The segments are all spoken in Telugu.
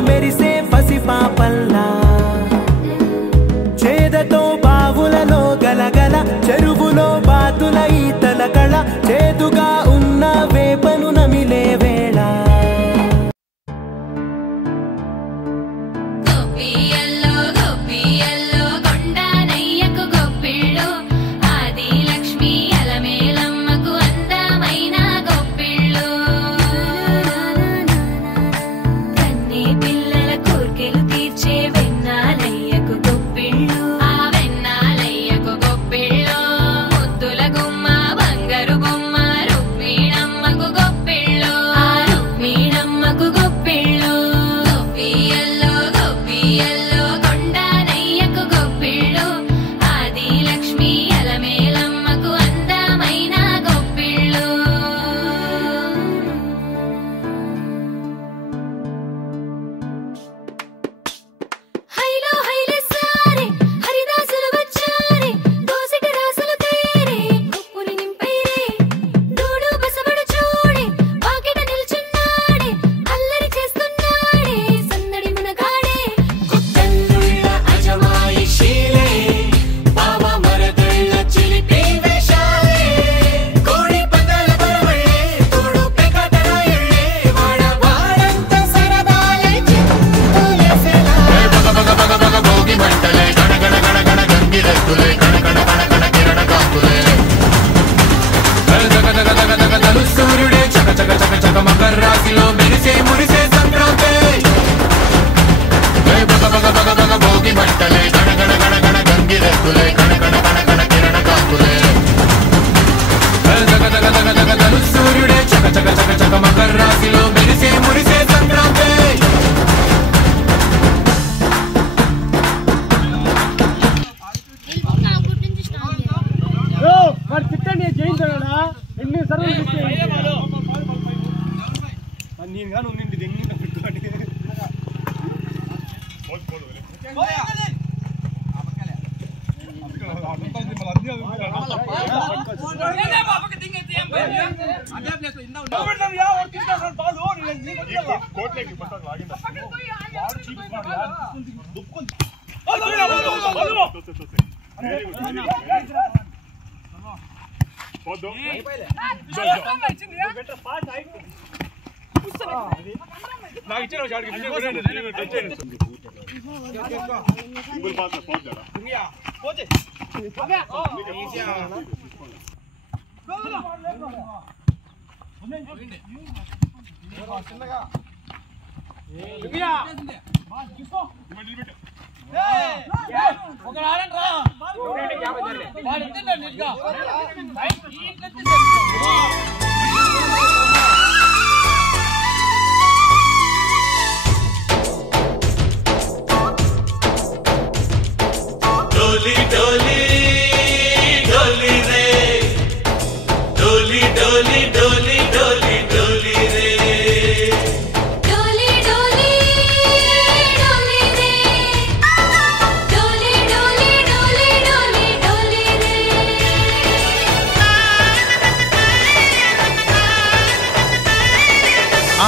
మెరిసే పసిపాపల్లా చేదతో బావులలో గలగల చెరువులో బాతుల ఈతల కళ చేదుగా ఉన్న వేపను నమిలే వేళ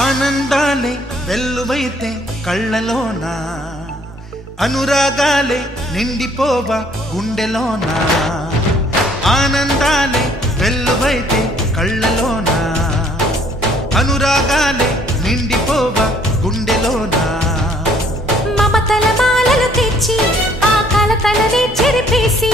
ఆనందాలే వెల్లువైతే కళ్ళలోనా అనురాగాలే నిండిపోవా గుండెలోనా ఆనందాలే వెల్లువైతే కళ్ళలోనా అనురాగాలే నిండిపోవా గుండెలోనా మమతల మాలలు తెచ్చి ఆ కలతలనే చెరిపేసి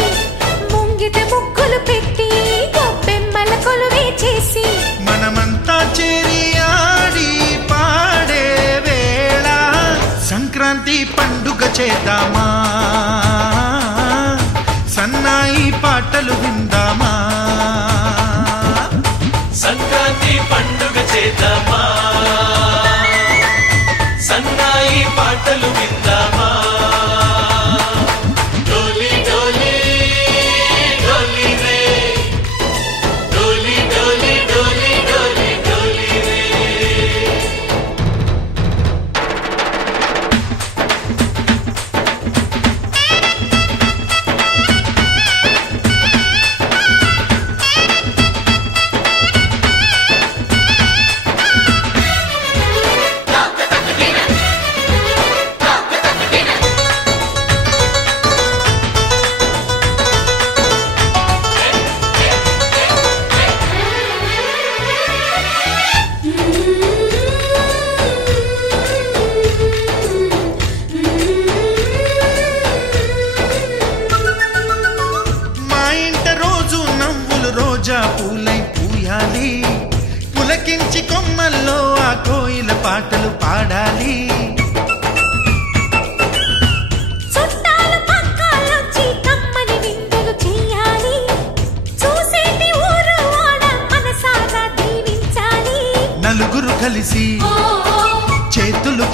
ముంగిట ముగ్గులు పెట్టి గొప్పెమ్మల కొలువే చేసి మనమంతా చేరి ఆడి పాడే వేళ సంక్రాంతి పండుగ చేద్దామా సన్నాయి పాటలు విందామా సంక్రాంతి పండుగ చేద్దామా సన్నాయి పాటలు విందామా డోలి డోలి డోలి రే డోలి డోలి డోలి డోలి డోలి రే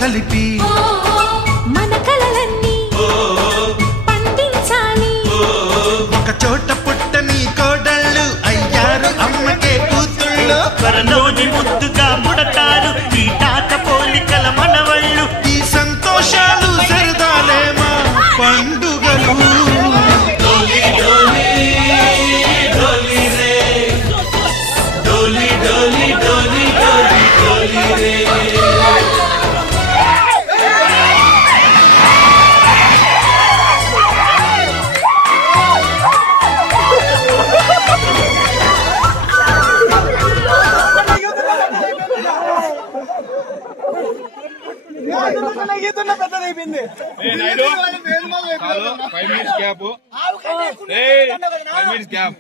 కలిపి మన కలలన్నీ పండించాలి. ఒక చోట పుట్టని కోడళ్ళు అయ్యారు అమ్మకే కూతుళ్ళు. త్వరలోని ముద్దుగా ముడతారు ఈ తాత పోలికల మనవళ్ళు. ఈ సంతోషాలు సరదాలేమా పండుగలు. డోలి డోలి డోలి రే డోలి డోలి డోలి డోలి డోలి రే పెద్దదైపోయింది. 5 minutes gap. 5 minutes gap.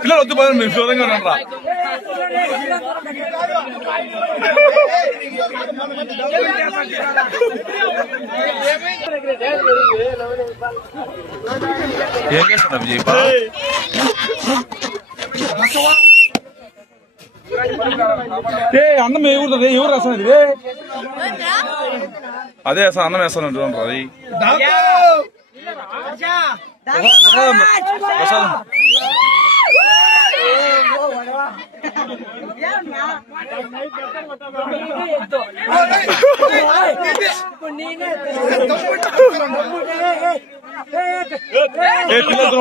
పిల్లలు వద్దు పదండి, మేము దూరంగా ఉన్నారా. ఏం చేస్తున్నా విజయ్? అన్నం ఏగుంటుంది, ఎవరు రాస్తున్నది? అదే అసలు అన్నం వేస్తాను అది. పిల్లలతో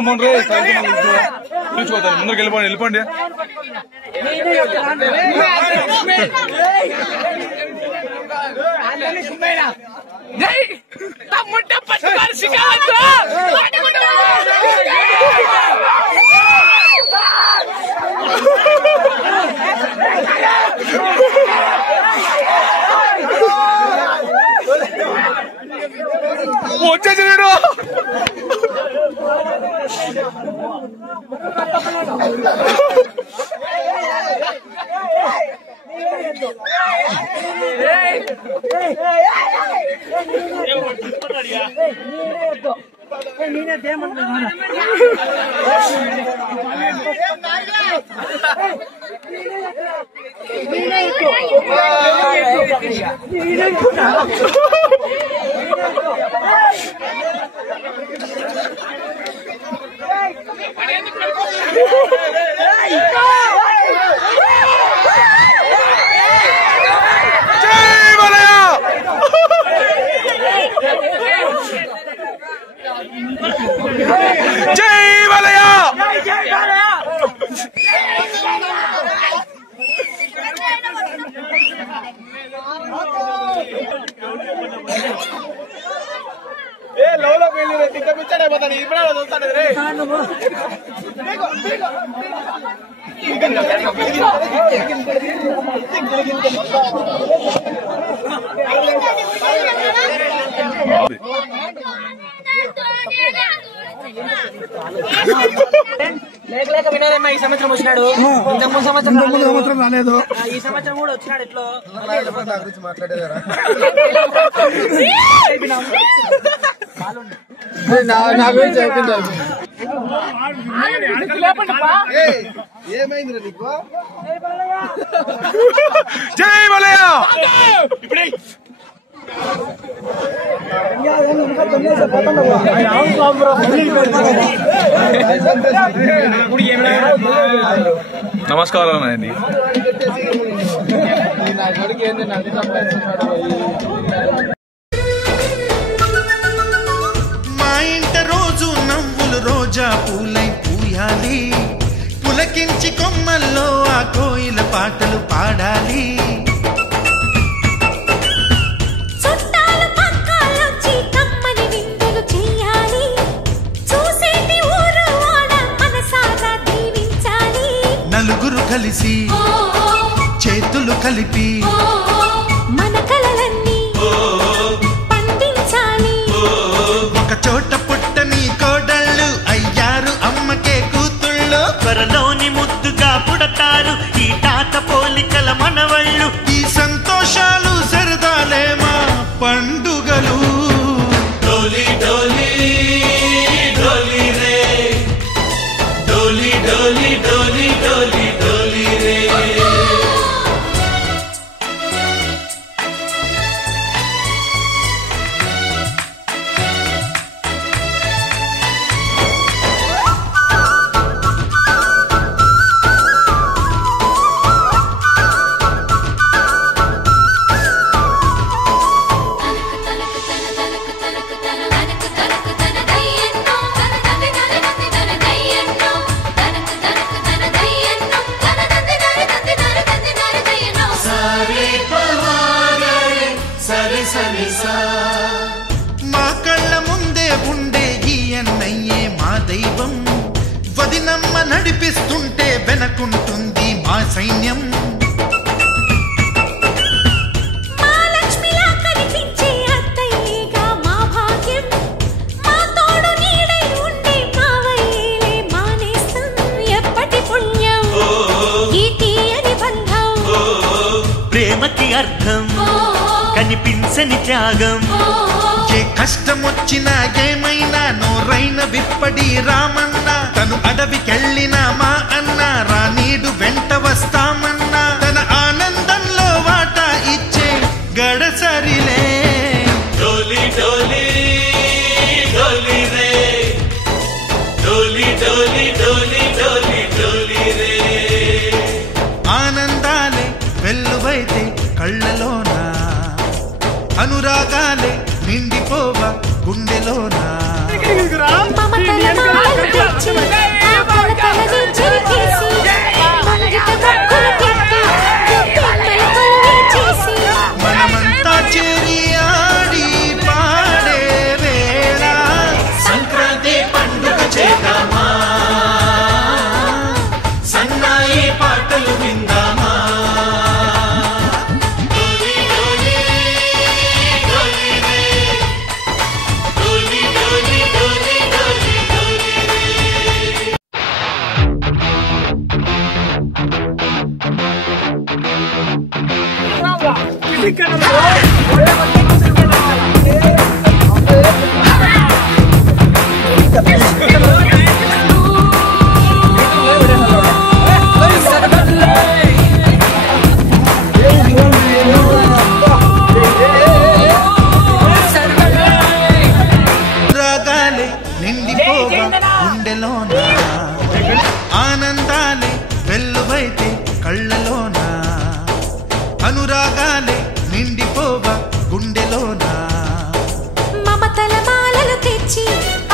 పిలుచుకోతాను, ముందుకు వెళ్ళిపోండి వెళ్ళిపోండి. వచ్చేసి మీరు లేక వినోదమ్మ ఈ సంవత్సరం వచ్చినాడు, ఇంత ముందు సంవత్సరం రాలేదు, ఈ సంవత్సరం కూడా వచ్చినాడు. ఎట్లో మాట్లాడేదారా నా గురించి ఏమైందిరా నీకు? జై మలయ. నమస్కారం అండి. మా ఇంట రోజు నవ్వులు రోజా పూలై పూయాలి, పులకించి కొమ్మల్లో ఆ కోయిల పాటలు పాడాలి. నలుగురు కలిసి చేతులు కలిపి మన కలలన్నీ పండించాలి. ఒక చోట పుట్టని కోడళ్ళు అయ్యారు అమ్మకే కూతుళ్ళు. త్వరలోని ముద్దుగా పుడతారు ఈ తాత పోలికల మనవళ్ళు. ఈ సంతోషాలు సరదాలే మా పండుగలు. డోలీ డోలీ డోలీ రే, డోలీ డోలీ డోలీ డోలీ డోలీ రే. మా కళ్ళ ముందే ఉండే ఈ అన్నయ్యే మా దైవం. వదినమ్మ నడిపిస్తుంటే వెనకుంటుంది మా సైన్యం. ప్రేమకి అర్థం కనిపించని త్యాగం. ఏ కష్టం వచ్చినా ఏమైనా నోరైన విప్పడి రామన్నా, తను అడవికెళ్ళినా మా అన్న రానీడు వెంట వస్తామన్నా, తన ఆనందంలో వాటా ఇచ్చే గడసరిలే. డోలీ డోలీ డోలీ రే, డోలీ డోలీ డోలీ డోలీ డోలీ రే. ఆనందాలే వెల్లువైతే కళ్ళలోన, అనురాగాలే నిండిపోవ గుండెలోన. మనమంతా చేరి ఆడి పాడే వేళ సంక్రాంతి పండుగ చేద్దామా, సన్నాయి పాటలు విందామా. రాగాలే నిండిపోవ గుండెలోన, ఆనందాలే వెల్లువైతే కళ్ళలోన, అనురాగాలే నిండిపోవ గుండెలోన. మమతల మాలలు తెచ్చి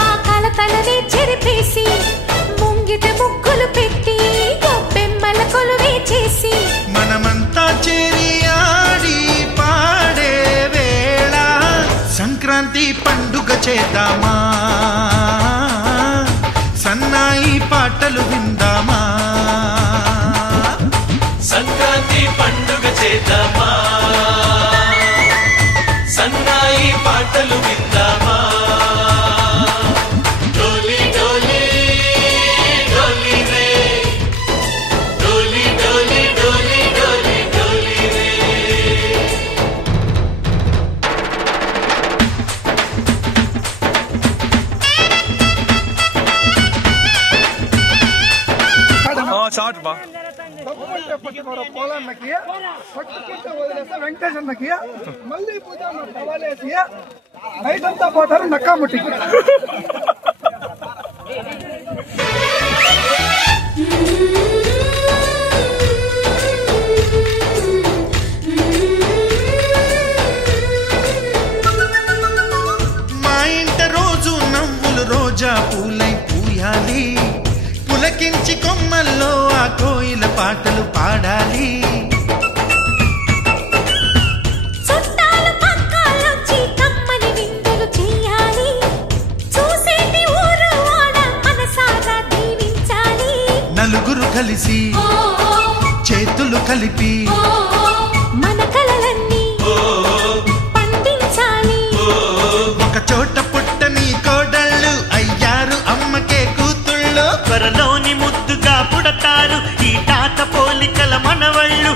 ఆ కలతలనే చెరిపేసి, ముంగిట ముగ్గులు పెట్టి గొబ్బెమ్మల కొలువే చేసి, మనమంతా చేరి ఆడి పాడే వేళ సంక్రాంతి పండుగ చేద్దామా, సన్నాయి పాటలు విందామా. పండుగ చేద్దామా సన్నాయి పాటలు విందామా డోలి డోలి డోలి రే డోలి డోలి డోలి డోలి డోలి రే చాట్ బా పోలన్నకి పట్టుకుంటే వదిలేస్తే వెంకటేశ్వరన్నకి మళ్ళీ పూజ టవాలేసి నైట్ అంతా పోతారు నక్కాముట్టికి. మా ఇంట రోజు నవ్వులు రోజా పూలై పూయాలి పులకించి కొమ్మల్లో ఆ కోయిల పాటలు పాడాలి చుట్టాలు పక్కాలొచ్చి కమ్మని విందులు చేయాలి చూసేటి ఊరు వాడ మనసారా దీవించాలి నలుగురు కలిసి చేతులు కలిపి మన కలలన్నీ పండించాలి ఒక చోట పుట్టని కోడళ్ళు అయ్యారు అమ్మకే కూతుళ్ళు త్వరలోని ముద్దుగా పుడతారు ఈ తాత పోలికల మనవళ్ళు